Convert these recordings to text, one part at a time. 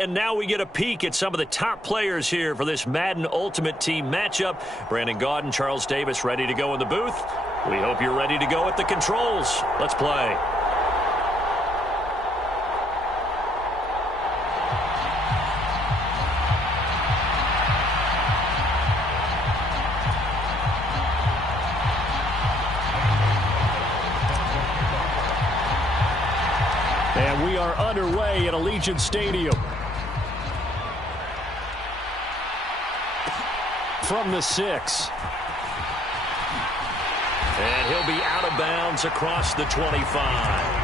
And now we get a peek at some of the top players here for this Madden Ultimate Team matchup. Brandon Gaudin, Charles Davis ready to go in the booth. We hope you're ready to go at the controls. Let's play. And we are underway at Allegiant Stadium. From the 6. And he'll be out of bounds across the 25.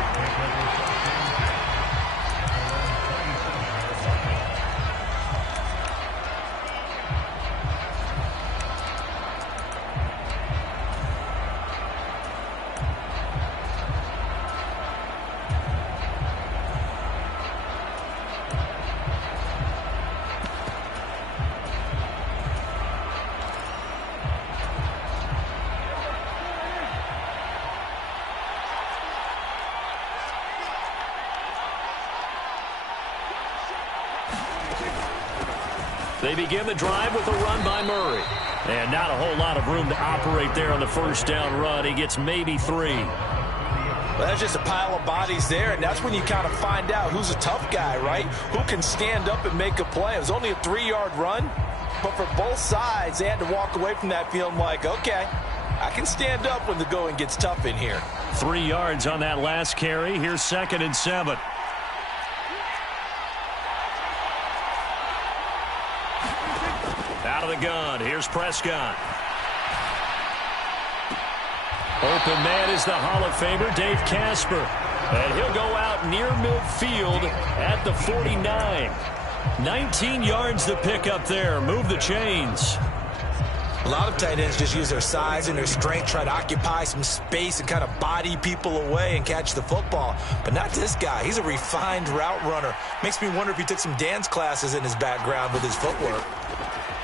They begin the drive with a run by Murray. And not a whole lot of room to operate there on the first down run. He gets maybe 3. Well, that's just a pile of bodies there, and that's when you kind of find out who's a tough guy, right? Who can stand up and make a play. It was only a 3-yard run, but for both sides, they had to walk away from that feeling like, okay, I can stand up when the going gets tough in here. 3 yards on that last carry. Here's 2nd and 7. Out of the gun. Here's Prescott. Open man is the Hall of Famer, Dave Casper. And he'll go out near midfield at the 49. 19 yards to pick up there. Move the chains. A lot of tight ends just use their size and their strength, try to occupy some space and kind of body people away and catch the football. But not this guy. He's a refined route runner. Makes me wonder if he took some dance classes in his background with his footwork.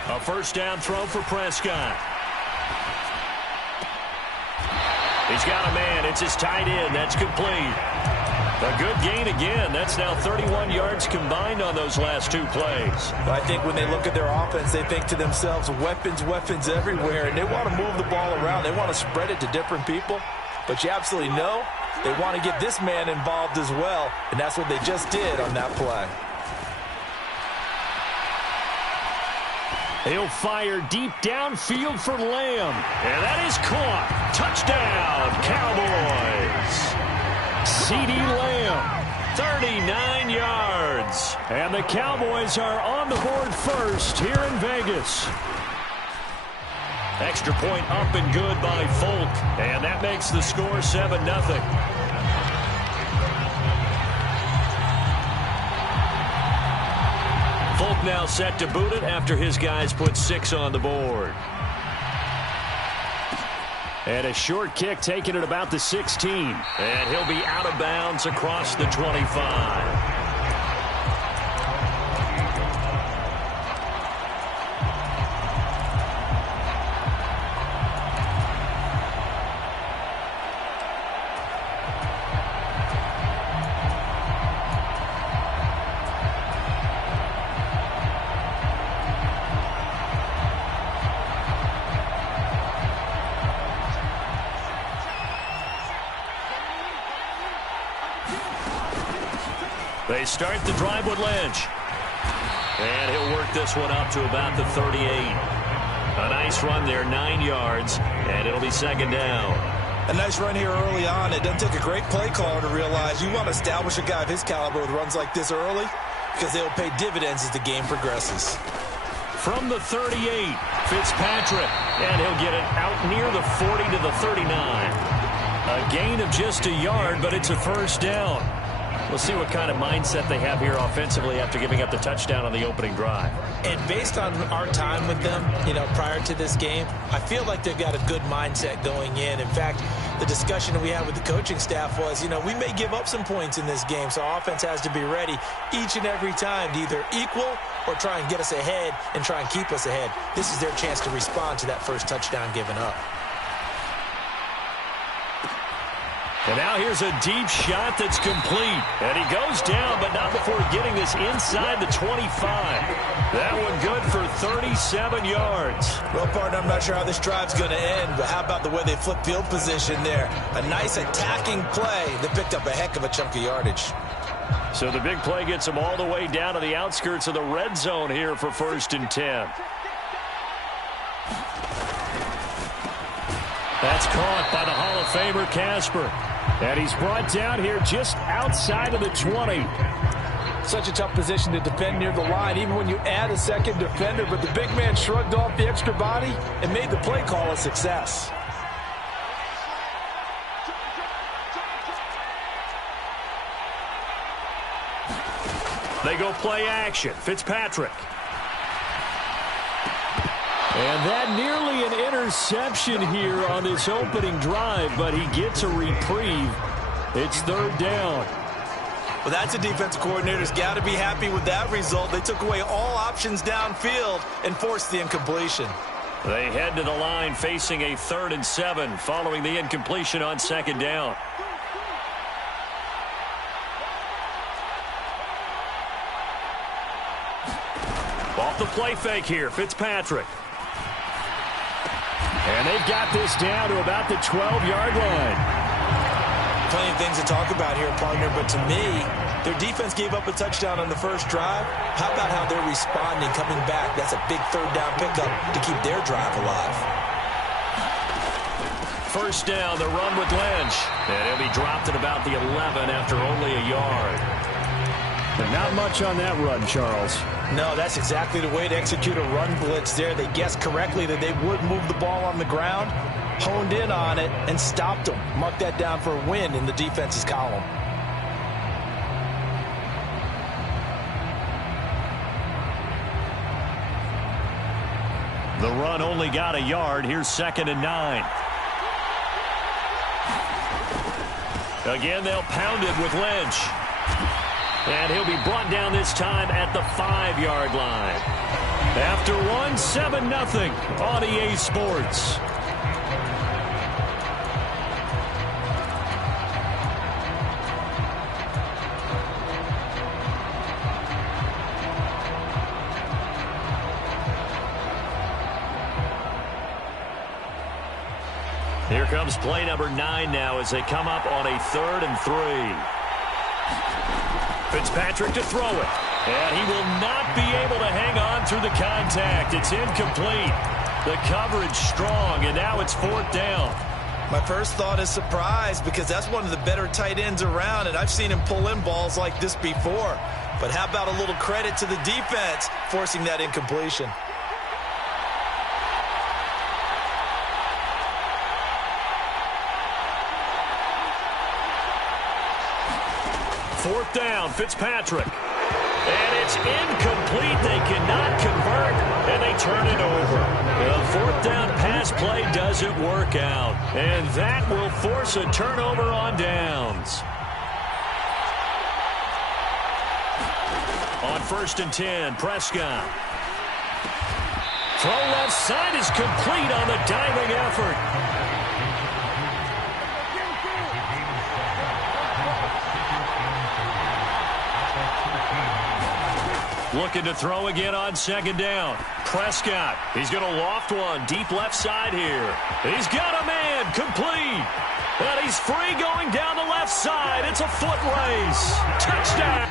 A first down throw for Prescott. He's got a man. It's his tight end. That's complete. A good gain again. That's now 31 yards combined on those last 2 plays. But I think when they look at their offense, they think to themselves, weapons, weapons everywhere. And they want to move the ball around. They want to spread it to different people. But you absolutely know they want to get this man involved as well. And that's what they just did on that play. He'll fire deep downfield for Lamb. And that is caught. Touchdown, Cowboys. CeeDee Lamb, 39 yards. And the Cowboys are on the board first here in Vegas. Extra point up and good by Folk. And that makes the score 7-0. Folk now set to boot it after his guys put 6 on the board. And a short kick taken at about the 16. And he'll be out of bounds across the 25. They start the drive with Lynch. And he'll work this one up to about the 38. A nice run there, 9 yards, and it'll be 2nd down. A nice run here early on. It doesn't take a great play caller to realize you want to establish a guy of his caliber with runs like this early because they'll pay dividends as the game progresses. From the 38, Fitzpatrick, and he'll get it out near the 40 to the 39. A gain of just a yard, but it's a first down. We'll see what kind of mindset they have here offensively after giving up the touchdown on the opening drive. And based on our time with them, prior to this game, I feel like they've got a good mindset going in. In fact, the discussion that we had with the coaching staff was, we may give up some points in this game, so our offense has to be ready each and every time to either equal or try and get us ahead and try and keep us ahead. This is their chance to respond to that first touchdown given up. And now here's a deep shot that's complete. And he goes down, but not before getting this inside the 25. That one good for 37 yards. Well, partner, I'm not sure how this drive's going to end, but how about the way they flip field position there? A nice attacking play that picked up a heck of a chunk of yardage. So the big play gets them all the way down to the outskirts of the red zone here for 1st and 10. That's caught by the Hall of Famer Casper. And he's brought down here just outside of the 20. Such a tough position to defend near the line, even when you add a second defender. But the big man shrugged off the extra body and made the play call a success. They go play action. Fitzpatrick. And that nearly an interception here on this opening drive, but he gets a reprieve. It's 3rd down. Well, that's a defense coordinator's got to be happy with that result. They took away all options downfield and forced the incompletion. They head to the line facing a 3rd and 7 following the incompletion on 2nd down. Off the play fake here, Fitzpatrick. And they've got this down to about the 12-yard line. Plenty of things to talk about here, partner, but to me, their defense gave up a touchdown on the first drive. How about how they're responding, coming back? That's a big 3rd down pickup to keep their drive alive. 1st down, the run with Lynch. And he'll be dropped at about the 11 after only a yard. But not much on that run, Charles. No, that's exactly the way to execute a run blitz there. They guessed correctly that they would move the ball on the ground, honed in on it, and stopped them. Mark that down for a win in the defense's column. The run only got a yard. Here's 2nd and 9. Again, they'll pound it with Lynch. And he'll be brought down this time at the 5-yard line. After one, 7-0 on EA Sports. Here comes play number 9 now as they come up on a 3rd and 3. Fitzpatrick to throw it. And he will not be able to hang on through the contact. It's incomplete. The coverage strong, and now it's 4th down. My first thought is surprise because that's one of the better tight ends around, and I've seen him pull in balls like this before. But how about a little credit to the defense forcing that incompletion? Fourth down, Fitzpatrick. And it's incomplete. They cannot convert, and they turn it over. The 4th down pass play doesn't work out, and that will force a turnover on downs. On 1st and 10, Prescott. Throw left side is complete on the diving effort. Looking to throw again on 2nd down. Prescott, he's going to loft one deep left side here. He's got a man, complete. And he's free going down the left side. It's a foot race. Touchdown.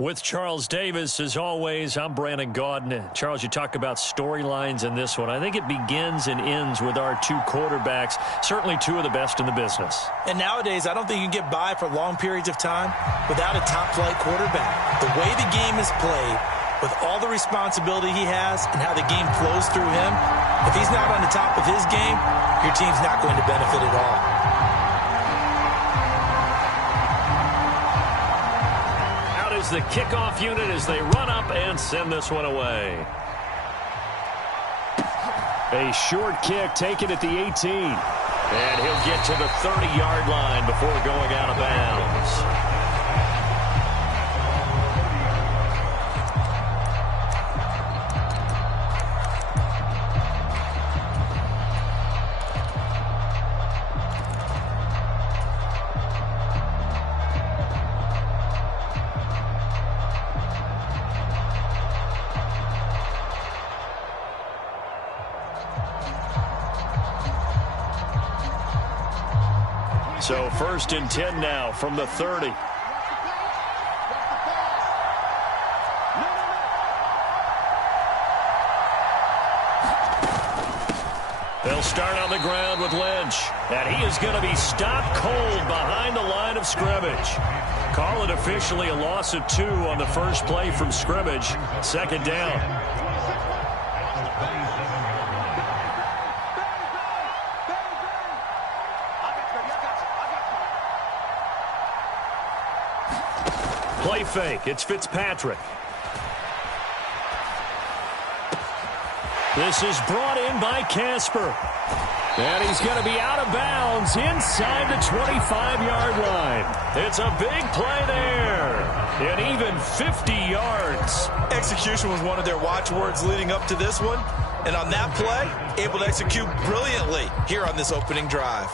With Charles Davis, as always, I'm Brandon Gaudin. Charles, you talk about storylines in this one. I think it begins and ends with our two quarterbacks, certainly two of the best in the business. And nowadays, I don't think you can get by for long periods of time without a top-flight quarterback. The way the game is played, with all the responsibility he has and how the game flows through him, if he's not on the top of his game, your team's not going to benefit at all. The kickoff unit as they run up and send this one away. A short kick taken at the 18. And he'll get to the 30-yard line before going out of bounds. So 1st and 10 now from the 30. They'll start on the ground with Lynch. And he is going to be stopped cold behind the line of scrimmage. Call it officially a loss of 2 on the first play from scrimmage. 2nd down. Play fake. It's Fitzpatrick. This is brought in by Casper. And he's going to be out of bounds inside the 25-yard line. It's a big play there. And even 50 yards. Execution was one of their watchwords leading up to this one. And on that play, able to execute brilliantly here on this opening drive.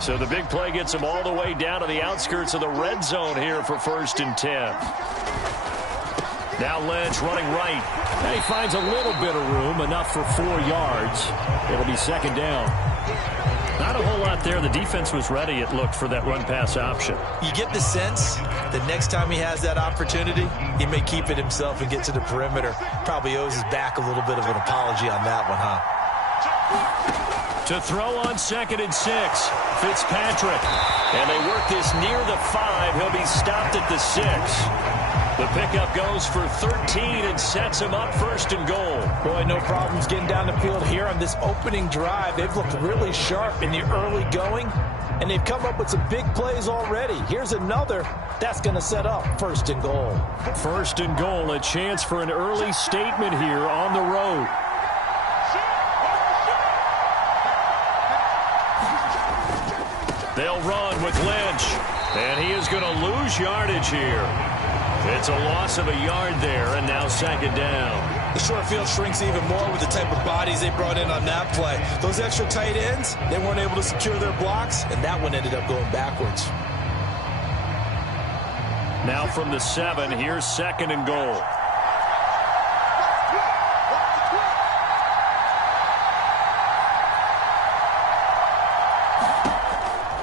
So the big play gets him all the way down to the outskirts of the red zone here for 1st and 10. Now Lynch running right. And he finds a little bit of room, enough for 4 yards. It'll be 2nd down. Not a whole lot there. The defense was ready, it looked, for that run-pass option. You get the sense that next time he has that opportunity, he may keep it himself and get to the perimeter. Probably owes his back a little bit of an apology on that one, huh? To throw on 2nd and 6. Fitzpatrick. And they work this near the 5. He'll be stopped at the 6. The pickup goes for 13 and sets him up 1st and goal. Boy, no problems getting down the field here on this opening drive. They've looked really sharp in the early going, and they've come up with some big plays already. Here's another that's going to set up 1st and goal. 1st and goal, a chance for an early statement here on the road. They'll run with Lynch, and he is going to lose yardage here. It's a loss of a yard there, and now 2nd down. The short field shrinks even more with the type of bodies they brought in on that play. Those extra tight ends, they weren't able to secure their blocks, and that one ended up going backwards. Now from the 7, here's 2nd and goal.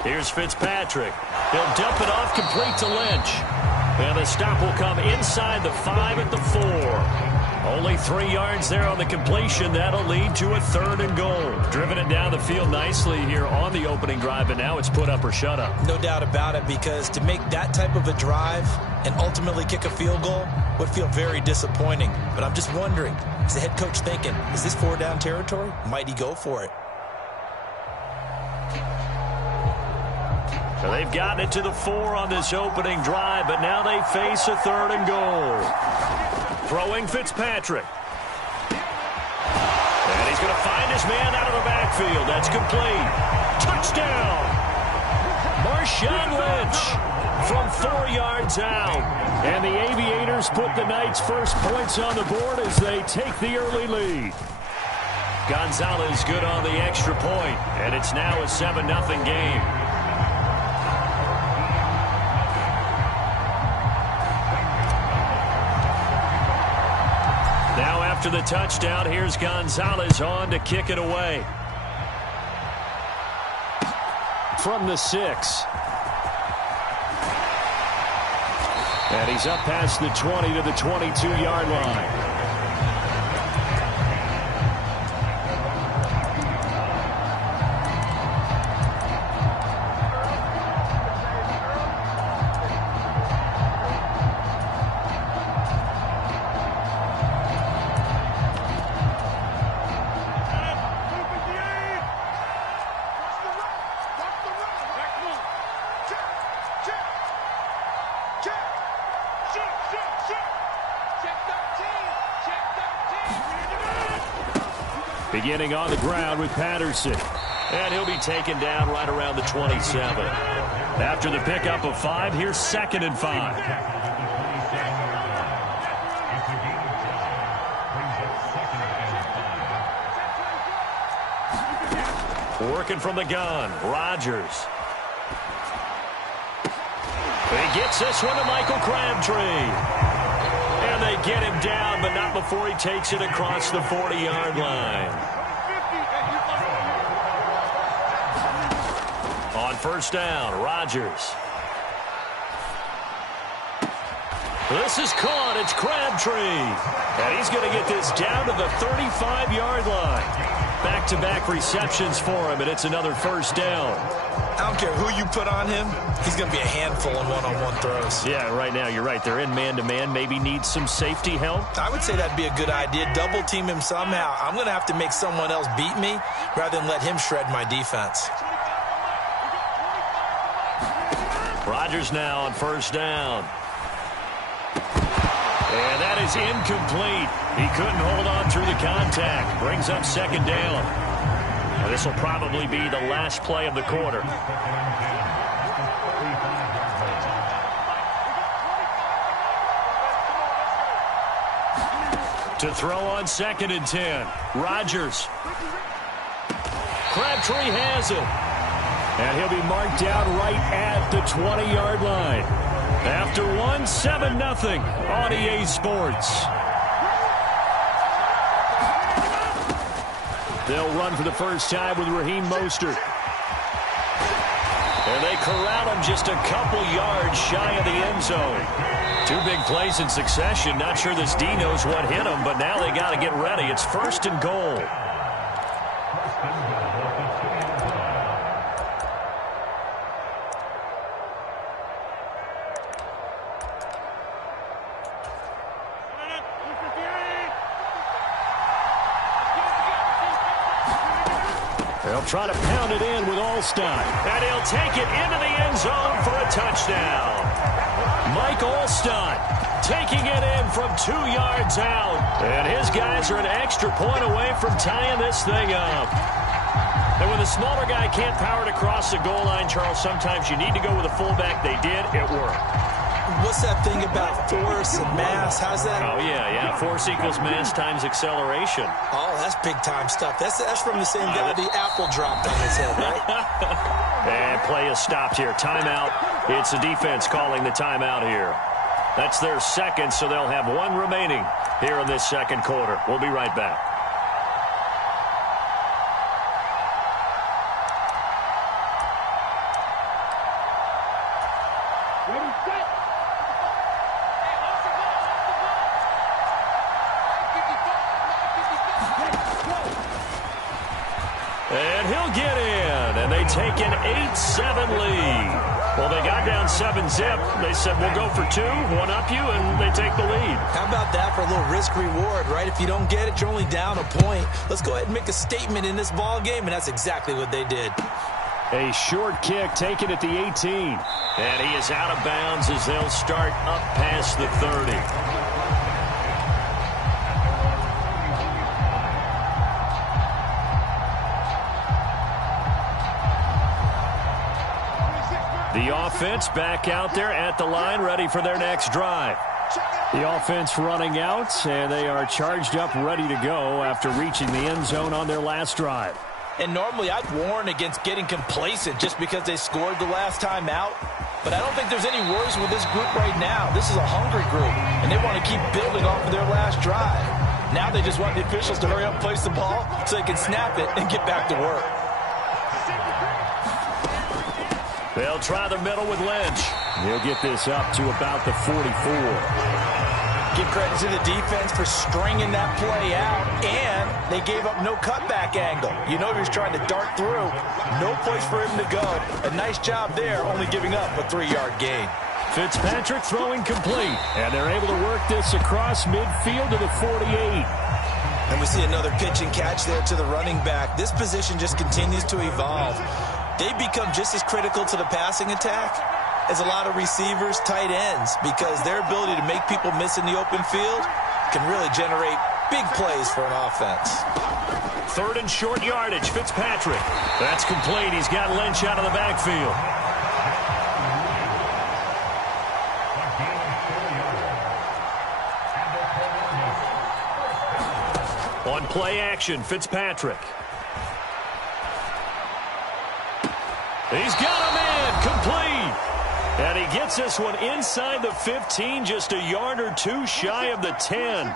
Here's Fitzpatrick. He'll dump it off complete to Lynch. And the stop will come inside the 5 at the 4. Only 3 yards there on the completion. That'll lead to a 3rd and goal. Driven it down the field nicely here on the opening drive, and now it's put up or shut up. No doubt about it, because to make that type of a drive and ultimately kick a field goal would feel very disappointing. But I'm just wondering, is the head coach thinking, is this 4-down territory? Might he go for it? So they've gotten it to the 4 on this opening drive, but now they face a 3rd and goal. Throwing Fitzpatrick. And he's going to find his man out of the backfield. That's complete. Touchdown! Marshawn Lynch from 4 yards out. And the Aviators put the Knights' first points on the board as they take the early lead. Gonzalez good on the extra point, and it's now a 7-0 game. After the touchdown, here's Gonzalez on to kick it away. from the 6. And he's up past the 20 to the 22-yard line. Beginning on the ground with Patterson. And he'll be taken down right around the 27. After the pickup of 5, here's 2nd and 5. Working from the gun, Rodgers. He gets this one to Michael Crabtree. And they get him down, but not before he takes it across the 40-yard line. On first down, Rodgers. This is caught. It's Crabtree. And he's going to get this down to the 35-yard line. Back-to-back receptions for him, and it's another first down. I don't care who you put on him. He's going to be a handful in one-on-one throws. Yeah, right now, you're right. They're in man-to-man. Maybe needs some safety help. I would say that'd be a good idea. Double-team him somehow. I'm going to have to make someone else beat me rather than let him shred my defense. Rodgers now on first down. And that is incomplete. He couldn't hold on through the contact. Brings up 2nd down. And this will probably be the last play of the quarter. To throw on 2nd and 10. Rodgers. Crabtree has it. And he'll be marked down right at the 20-yard line. After 7-0 on EA Sports. They'll run for the first time with Raheem Mostert. And they corral him just a couple yards shy of the end zone. 2 big plays in succession. Not sure this D knows what hit him, but now they got to get ready. It's 1st and goal. They'll try to pound it in with Alstein. And he'll take it into the end zone for a touchdown. Mike Alstein taking it in from 2 yards out. And his guys are an extra point away from tying this thing up. And when the smaller guy can't power it across the goal line, Charles, sometimes you need to go with a fullback. They did. It worked. What's that thing about force and mass? How's that? Oh, yeah. Force equals mass times acceleration. Oh, that's big-time stuff. That's from the same guy the apple dropped on his head, right? And play is stopped here. Timeout. It's the defense calling the timeout here. That's their 2nd, so they'll have 1 remaining here in this 2nd quarter. We'll be right back. And he'll get in, and they take an 8-7 lead. Well, they got down 7-zip. They said, we'll go for 2, one up you, and they take the lead. How about that for a little risk-reward, right? If you don't get it, you're only down a point. Let's go ahead and make a statement in this ball game, and that's exactly what they did. A short kick taken at the 18. And he is out of bounds as they'll start up past the 30. The offense back out there at the line, ready for their next drive. The offense running out, and they are charged up, ready to go after reaching the end zone on their last drive. And normally I'd warn against getting complacent just because they scored the last time out. But I don't think there's any worries with this group right now. This is a hungry group, and they want to keep building off of their last drive. Now they just want the officials to hurry up and place the ball so they can snap it and get back to work. They'll try the middle with Lynch. He'll get this up to about the 44. Give credit to the defense for stringing that play out, and they gave up no cutback angle. You know he was trying to dart through. No place for him to go. A nice job there, only giving up a 3-yard gain. Fitzpatrick throwing complete, and they're able to work this across midfield to the 48. And we see another pitch and catch there to the running back. This position just continues to evolve. They become just as critical to the passing attack as a lot of receivers, tight ends, because their ability to make people miss in the open field can really generate big plays for an offense. 3rd and short yardage, Fitzpatrick. That's complete. He's got Lynch out of the backfield. On play action, Fitzpatrick. He's got him in, complete. And he gets this one inside the 15, just a yard or two shy of the 10.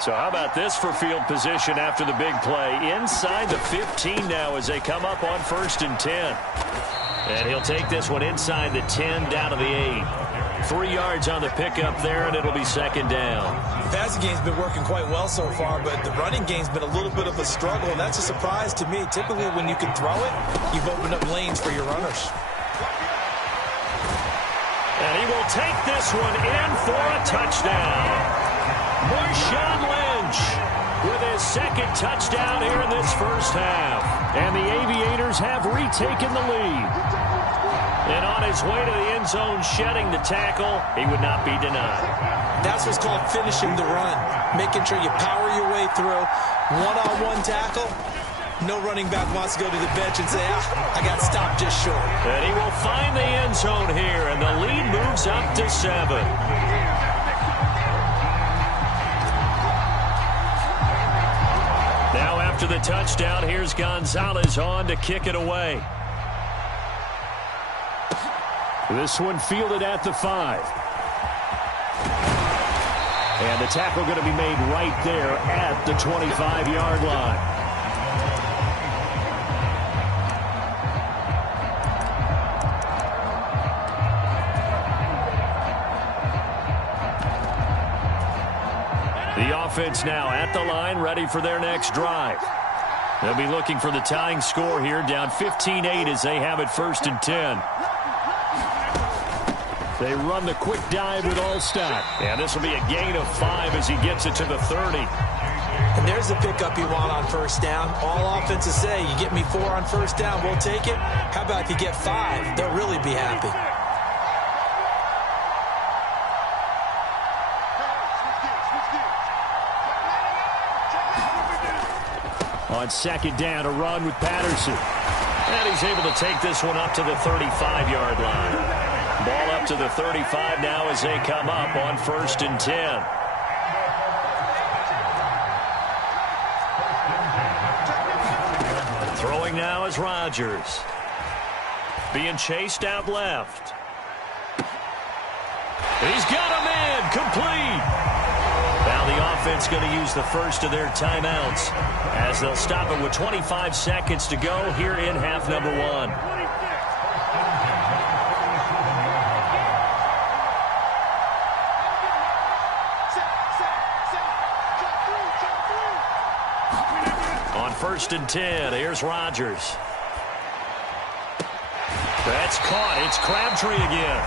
So how about this for field position after the big play? Inside the 15 now as they come up on 1st and 10. And he'll take this one inside the 10 down to the 8. 3 yards on the pickup there, and it'll be 2nd down. The passing game's been working quite well so far, but the running game's been a little bit of a struggle, and that's a surprise to me. Typically, when you can throw it, you've opened up lanes for your runners. And he will take this one in for a touchdown. Marshawn Lynch with his 2nd touchdown here in this first half. And the Aviators have retaken the lead. And on his way to the end zone, shedding the tackle, he would not be denied. That's what's called finishing the run, making sure you power your way through. One-on-one tackle. No running back wants to go to the bench and say, I got stopped just short. And he will find the end zone here, and the lead moves up to 7. Now after the touchdown, here's Gonzalez on to kick it away. This one fielded at the 5. And the tackle going to be made right there at the 25-yard line. The offense now at the line, ready for their next drive. They'll be looking for the tying score here, down 15-8 as they have it 1st and 10. They run the quick dive with Allstott. And this will be a gain of 5 as he gets it to the 30. And there's the pickup you want on 1st down. All offenses say, you get me 4 on 1st down, we'll take it. How about if you get 5? They'll really be happy. On 2nd down, a run with Patterson. And he's able to take this one up to the 35-yard line. Ball up to the 35 now as they come up on 1st and 10. Throwing now is Rodgers. Being chased out left. He's got him in, complete. Now the offense going to use the first of their timeouts as they'll stop it with 25 seconds to go here in half number 1. On 1st and 10, here's Rodgers. That's caught. It's Crabtree again.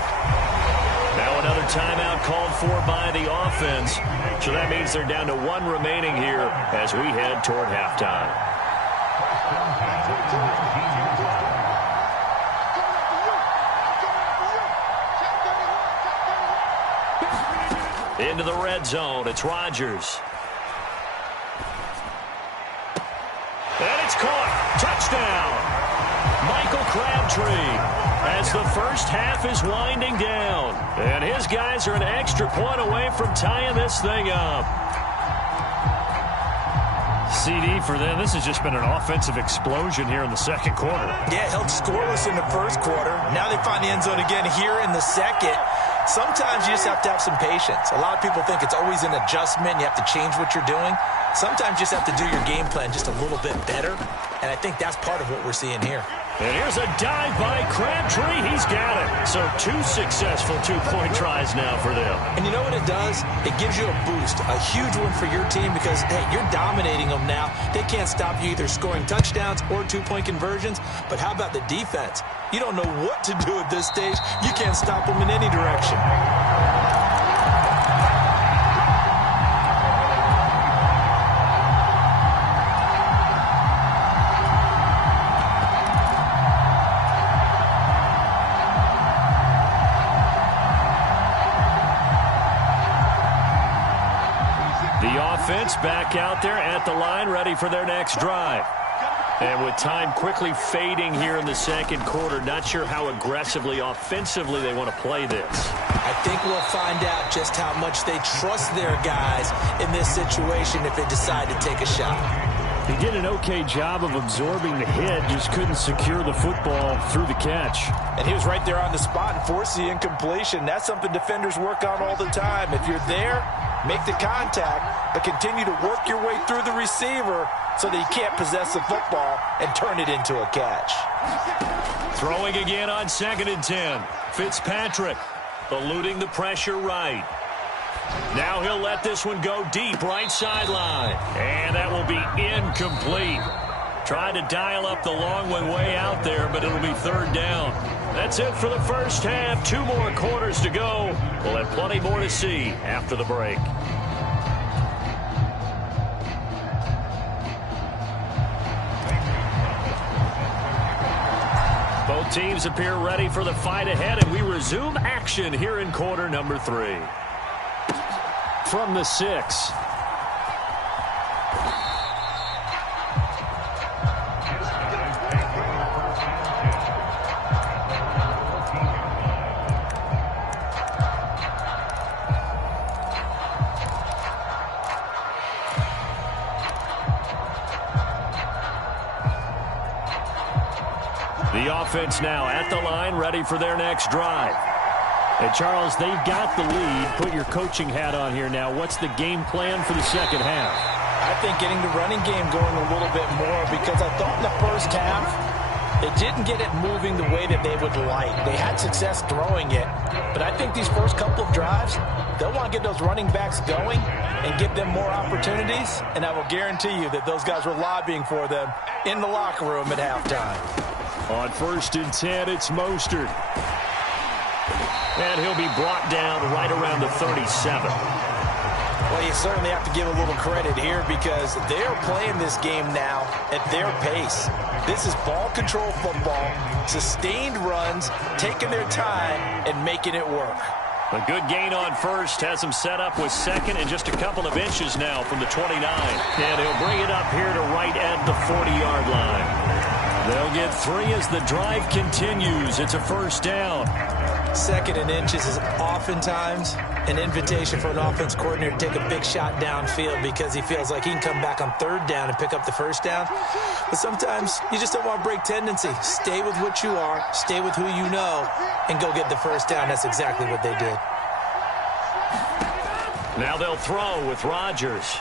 Now another timeout called for by the offense. So that means they're down to 1 remaining here as we head toward halftime. Into the red zone. It's Rodgers. And it's caught. Touchdown. Michael Crabtree as the first half is winding down. And his guys are an extra point away from tying this thing up. CD for them. This has just been an offensive explosion here in the 2nd quarter. Yeah, held scoreless in the 1st quarter. Now they find the end zone again here in the 2nd. Sometimes you just have to have some patience. A lot of people think it's always an adjustment. You have to change what you're doing. Sometimes you just have to do your game plan just a little bit better. And I think that's part of what we're seeing here. And here's a dive by Crabtree. He's got it. So 2 successful two-point tries now for them. And you know what it does? It gives you a boost, a huge one for your team because, hey, you're dominating them now. They can't stop you either scoring touchdowns or two-point conversions. But how about the defense? You don't know what to do at this stage. You can't stop them in any direction. Offense back out there at the line, ready for their next drive. And with time quickly fading here in the second quarter, not sure how aggressively, offensively they want to play this. I think we'll find out just how much they trust their guys in this situation if they decide to take a shot. He did an okay job of absorbing the hit, just couldn't secure the football through the catch. And he was right there on the spot and forced the incompletion. That's something defenders work on all the time. If you're there, make the contact, but continue to work your way through the receiver so that he can't possess the football and turn it into a catch. Throwing again on 2nd and 10. Fitzpatrick eluding the pressure right. Now he'll let this one go deep, right sideline. And that will be incomplete. Tried to dial up the long one way out there, but it'll be 3rd down. That's it for the first half. 2 more quarters to go. We'll have plenty more to see after the break. Both teams appear ready for the fight ahead, and we resume action here in quarter number 3. From the 6. The offense now at the line, ready for their next drive. And Charles, they've got the lead. Put your coaching hat on here now. What's the game plan for the second half? I think getting the running game going a little bit more because I thought in the first half they didn't get it moving the way that they would like. They had success throwing it, but I think these first couple of drives, they'll want to get those running backs going and give them more opportunities, and I will guarantee you that those guys were lobbying for them in the locker room at halftime. On 1st and 10, it's Mostert. And he'll be brought down right around the 37. Well, you certainly have to give a little credit here because they're playing this game now at their pace. This is ball control football, sustained runs, taking their time and making it work. A good gain on 1st has him set up with 2nd and just a couple of inches now from the 29. And he'll bring it up here to right at the 40-yard line. They'll get 3 as the drive continues. It's a 1st down. 2nd and inches is oftentimes an invitation for an offense coordinator to take a big shot downfield because he feels like he can come back on 3rd down and pick up the 1st down. But sometimes you just don't want to break tendency. Stay with what you are, stay with who you know, and go get the 1st down. That's exactly what they did. Now they'll throw with Rodgers.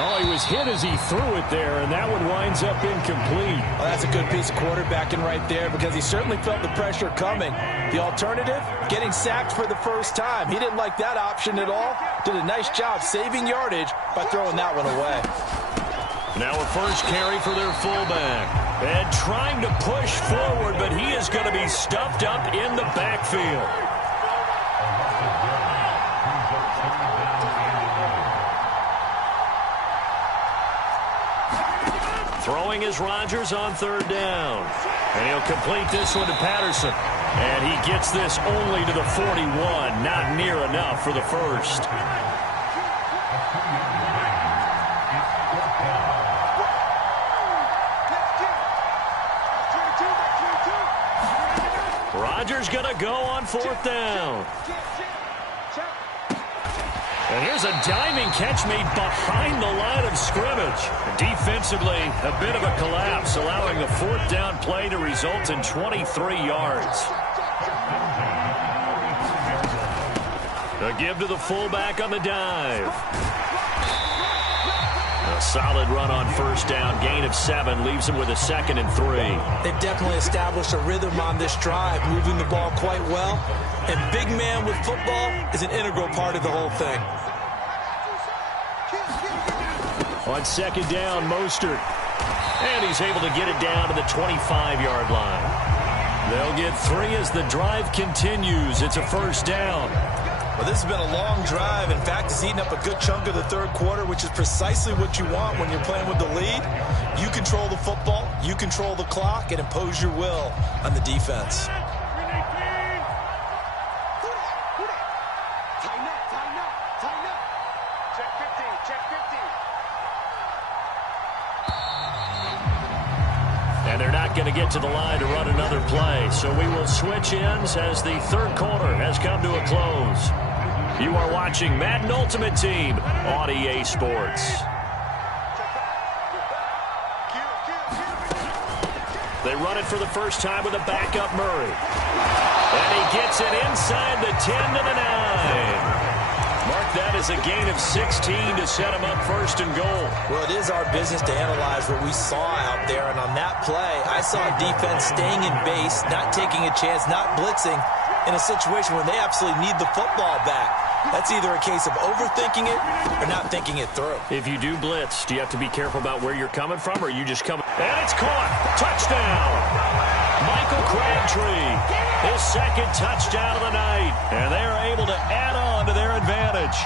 Oh, he was hit as he threw it there, and that one winds up incomplete. Well, that's a good piece of quarterbacking right there because he certainly felt the pressure coming. The alternative, getting sacked for the first time. He didn't like that option at all. Did a nice job saving yardage by throwing that one away. Now a 1st carry for their fullback. And trying to push forward, but he is going to be stuffed up in the backfield. Throwing is Rodgers on 3rd down. And he'll complete this one to Patterson. And he gets this only to the 41. Not near enough for the 1st. Rodgers going to go on 4th down. And here's a diving catch made behind the line of scrimmage. Defensively, a bit of a collapse, allowing the 4th down play to result in 23 yards. A give to the fullback on the dive. A solid run on first down. Gain of 7 leaves him with a 2nd and 3. They've definitely established a rhythm on this drive, moving the ball quite well. And big man with football is an integral part of the whole thing. On 2nd down, Mostert. And he's able to get it down to the 25-yard line. They'll get 3 as the drive continues. It's a first down. Well, this has been a long drive. In fact, it's eaten up a good chunk of the third quarter, which is precisely what you want when you're playing with the lead. You control the football, you control the clock, and impose your will on the defense. And they're not going to get to the line to run another play. So we will switch ends as the third quarter has come to a close. You are watching Madden Ultimate Team on EA Sports. They run it for the first time with a backup Murray. And he gets it inside the 10 to the 9. Mark that as a gain of 16 to set him up first and goal. Well, it is our business to analyze what we saw out there. And on that play, I saw defense staying in base, not taking a chance, not blitzing in a situation where they absolutely need the football back. That's either a case of overthinking it or not thinking it through. If you do blitz, do you have to be careful about where you're coming from, or you just come? And it's caught. Touchdown. Michael Crabtree, his 2nd touchdown of the night. And they are able to add on to their advantage.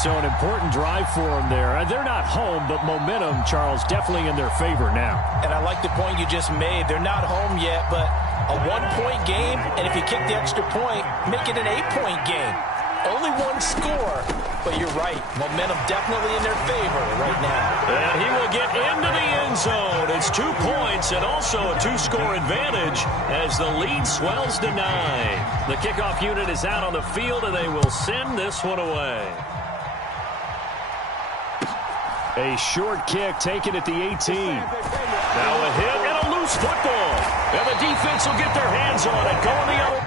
So an important drive for them there. They're not home, but momentum, Charles, definitely in their favor now. And I like the point you just made. They're not home yet, but a 1-point game, and if you kick the extra point, make it an 8-point game. Only 1 score, but you're right. Momentum definitely in their favor right now. And he will get into the end zone. It's 2 points and also a 2-score advantage as the lead swells to 9. The kickoff unit is out on the field, and they will send this one away. A short kick taken at the 18. Now a hit and a loose football. And the defense will get their hands on it. Going the other